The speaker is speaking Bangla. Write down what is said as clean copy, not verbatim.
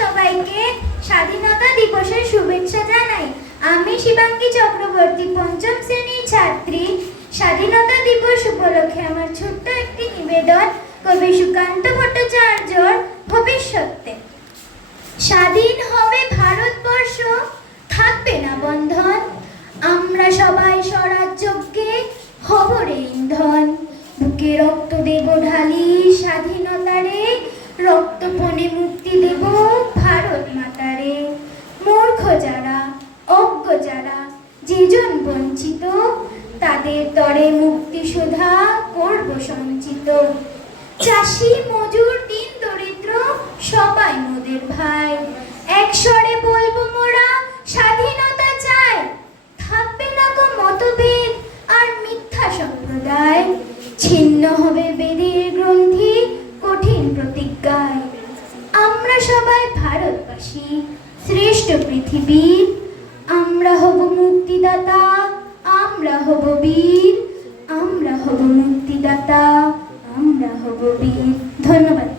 সবাইকে স্বাধীনতা দিবসের শুভেচ্ছা জানাই। আমি শিবাঙ্গী চক্রবর্তী, পঞ্চম শ্রেণীর ছাত্রী। স্বাধীনতা দিবস উপলক্ষে আমার ছোট্ট একটি নিবেদন কবি সুকান্ত ভট্টাচার্যর ভবিষ্যতে। স্বাধীন হবে ভারতবর্ষ, থাকবে না বন্ধন, আমরা সবাই স্বরাজ্যকে হব রে ইন্ধন। বুকে রক্ত দেব ঢালি স্বাধীনতারে, রক্তপণে মুক্তি দেব ভারত মাতারে। মূর্খ যারা, অজ্ঞ যারা, যেজন বঞ্চিত, তাদের তরে মুক্তি সুধা করব সঞ্চিত। চাষি মজুর দিন দরিদ্র সবাই মোদের ভাই, এক স্বরে বলবো মোরা স্বাধীনতা চাই। থাকবে না কো মতভেদ আর মিথ্যা সম্প্রদায়, ছিন্ন হবে বেদের গ্রন্থি কঠিন প্রতিজ্ঞায়। আমরা সবাই ভারতবাসী, শ্রেষ্ঠ পৃথিবীর, আমরা হব মুক্তিদাতা, আমরা হব বীর, আমরা হব মুক্তিদাতা, আমরা হব বীর। ধন্যবাদ।